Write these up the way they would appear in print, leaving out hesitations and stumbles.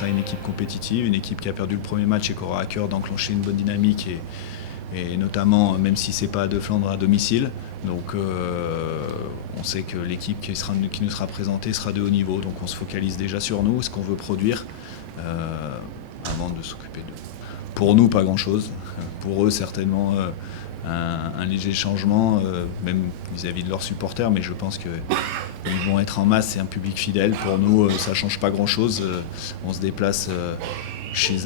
sera une équipe compétitive, une équipe qui a perdu le premier match et qui aura à cœur d'enclencher une bonne dynamique et notamment, même si ce n'est pas à De Flandre, à domicile. Donc on sait que l'équipe qui nous sera présentée sera de haut niveau, donc on se focalise déjà sur nous, ce qu'on veut produire, avant de s'occuper d'eux. Pour nous, pas grand-chose. Pour eux, certainement un léger changement, même vis-à-vis de leurs supporters, mais je pense qu'ils vont être en masse et un public fidèle. Pour nous, ça ne change pas grand-chose. On se déplace chez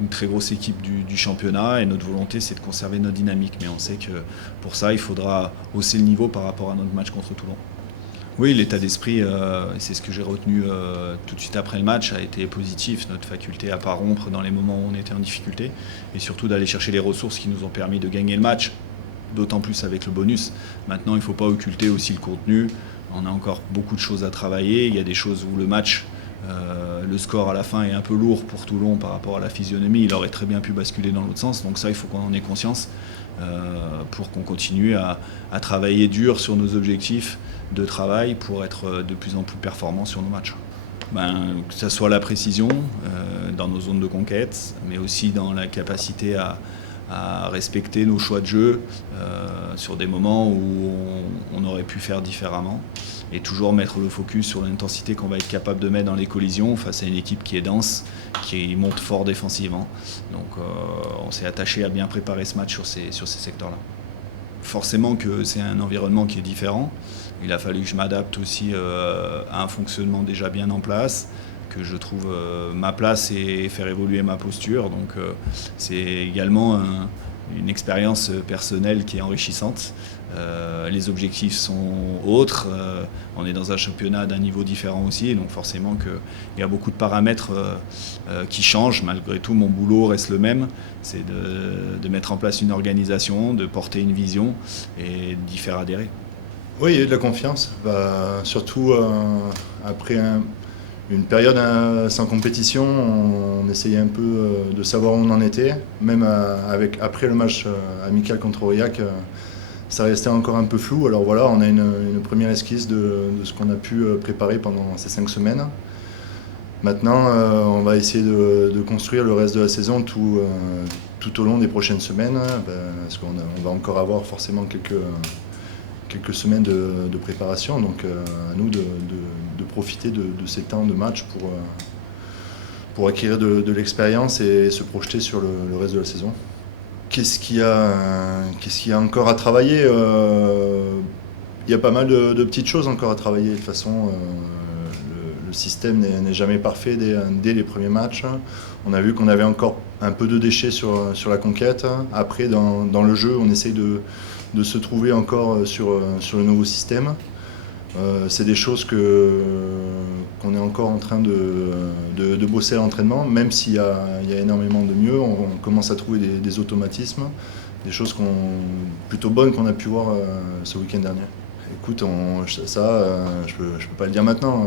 une très grosse équipe du championnat et notre volonté, c'est de conserver notre dynamique. Mais on sait que pour ça, il faudra hausser le niveau par rapport à notre match contre Toulon. Oui, l'état d'esprit, c'est ce que j'ai retenu tout de suite après le match, a été positif. Notre faculté à ne pas rompre dans les moments où on était en difficulté et surtout d'aller chercher les ressources qui nous ont permis de gagner le match, d'autant plus avec le bonus. Maintenant, il ne faut pas occulter aussi le contenu. On a encore beaucoup de choses à travailler. Il y a des choses où le match, le score à la fin est un peu lourd pour Toulon par rapport à la physionomie. Il aurait très bien pu basculer dans l'autre sens. Donc ça, il faut qu'on en ait conscience pour qu'on continue à travailler dur sur nos objectifs de travail pour être de plus en plus performants sur nos matchs. Que ce soit la précision dans nos zones de conquête, mais aussi dans la capacité à respecter nos choix de jeu sur des moments où on aurait pu faire différemment et toujours mettre le focus sur l'intensité qu'on va être capable de mettre dans les collisions face à une équipe qui est dense, qui monte fort défensivement. Donc on s'est attaché à bien préparer ce match sur ces secteurs-là. Forcément que c'est un environnement qui est différent. Il a fallu que je m'adapte aussi à un fonctionnement déjà bien en place, que je trouve ma place et faire évoluer ma posture. Donc c'est également une expérience personnelle qui est enrichissante. Les objectifs sont autres, on est dans un championnat d'un niveau différent aussi, donc forcément qu'il y a beaucoup de paramètres qui changent. Malgré tout, mon boulot reste le même, c'est de mettre en place une organisation, de porter une vision et d'y faire adhérer. Oui, il y a eu de la confiance, surtout après une période sans compétition, on essayait un peu de savoir où on en était, même après le match amical contre Aurillac. Ça restait encore un peu flou. Alors voilà, on a une première esquisse de ce qu'on a pu préparer pendant ces 5 semaines. Maintenant, on va essayer de construire le reste de la saison tout au long des prochaines semaines, parce qu'on va encore avoir forcément quelques semaines de préparation. Donc à nous de profiter de ces temps de match pour acquérir de l'expérience et se projeter sur le reste de la saison. Qu'est-ce qu'il y a encore à travailler Il y a pas mal de petites choses encore à travailler. De toute façon, le système n'est jamais parfait dès les premiers matchs. On a vu qu'on avait encore un peu de déchets sur la conquête. Après, dans le jeu, on essaye de se trouver encore sur le nouveau système. C'est des choses qu'on est encore en train de bosser à l'entraînement, même s'il y a énormément de mieux. On commence à trouver des automatismes, des choses plutôt bonnes qu'on a pu voir ce week-end dernier. Écoute, je peux pas le dire maintenant.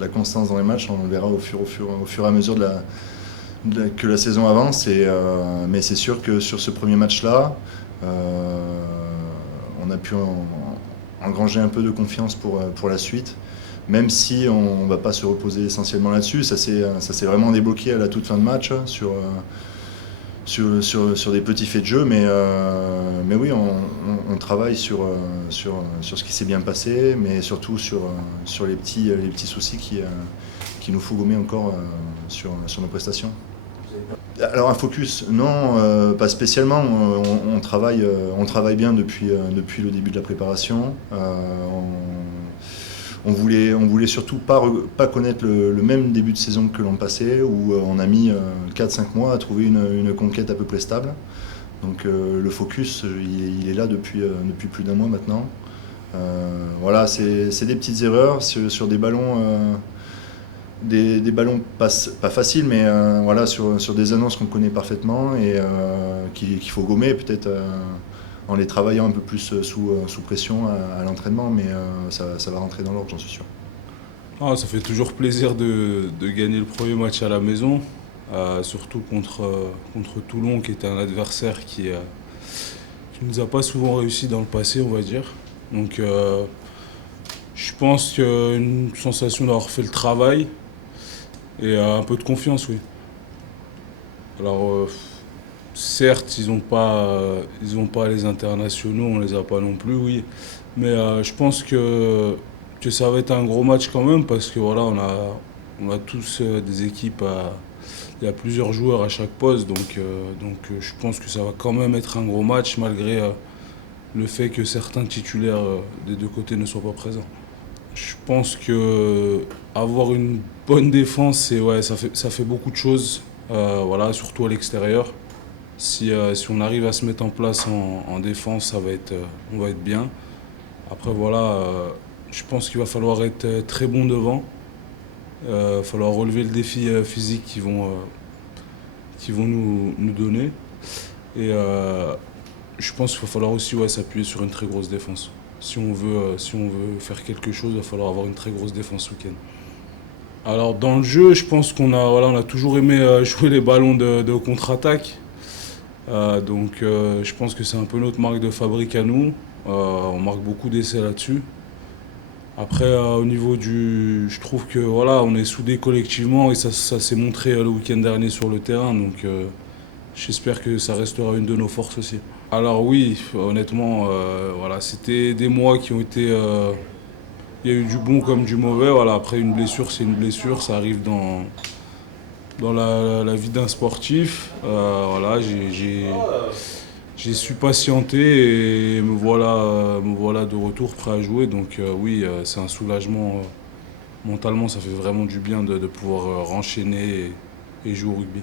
La constance dans les matchs, on le verra au fur et à mesure que la saison avance. Mais c'est sûr que sur ce premier match-là, on a pu engranger un peu de confiance pour la suite, même si on ne va pas se reposer essentiellement là-dessus. Ça s'est vraiment débloqué à la toute fin de match sur des petits faits de jeu, mais oui, on travaille sur ce qui s'est bien passé, mais surtout sur les petits soucis qu'il nous faut gommer encore sur nos prestations. Alors un focus, non, pas spécialement. On travaille bien depuis le début de la préparation. On voulait surtout pas connaître le même début de saison que l'an passé, où on a mis 4-5 mois à trouver une conquête à peu près stable. Donc le focus, il est là depuis plus d'un mois maintenant. Voilà, c'est des petites erreurs sur des ballons. Des ballons pas faciles, mais voilà, sur des annonces qu'on connaît parfaitement et qu'il faut gommer peut-être en les travaillant un peu plus sous pression à l'entraînement, mais ça va rentrer dans l'ordre, j'en suis sûr. Ça fait toujours plaisir de gagner le premier match à la maison, surtout contre Toulon, qui était un adversaire qui nous a pas souvent réussi dans le passé, on va dire. Donc je pense qu'une sensation d'avoir fait le travail. Et un peu de confiance, oui. Alors, certes, ils n'ont pas les internationaux, on les a pas non plus, oui. Mais je pense que ça va être un gros match quand même parce que voilà, on a tous des équipes, il y a plusieurs joueurs à chaque poste, donc je pense que ça va quand même être un gros match malgré le fait que certains titulaires des deux côtés ne soient pas présents. Je pense que avoir une bonne défense, ouais, ça fait beaucoup de choses, voilà, surtout à l'extérieur. Si on arrive à se mettre en place en défense, on va être bien. Après, voilà, je pense qu'il va falloir être très bon devant. Il va falloir relever le défi physique qu'ils vont nous donner. Et je pense qu'il va falloir aussi ouais, s'appuyer sur une très grosse défense. Si on veut faire quelque chose, il va falloir avoir une très grosse défense ce week-end. Alors dans le jeu, je pense on a toujours aimé jouer les ballons de contre-attaque. Je pense que c'est un peu notre marque de fabrique à nous. On marque beaucoup d'essais là-dessus. Après, au niveau je trouve que voilà, on est soudés collectivement et ça s'est montré le week-end dernier sur le terrain. Donc j'espère que ça restera une de nos forces aussi. Alors oui, honnêtement, voilà, c'était des mois qui ont été... il y a eu du bon comme du mauvais. Voilà, après, une blessure, c'est une blessure. Ça arrive dans la vie d'un sportif. Voilà, j'ai su patienter et me voilà de retour prêt à jouer. Donc oui, c'est un soulagement. Mentalement, ça fait vraiment du bien de pouvoir renchaîner et jouer au rugby.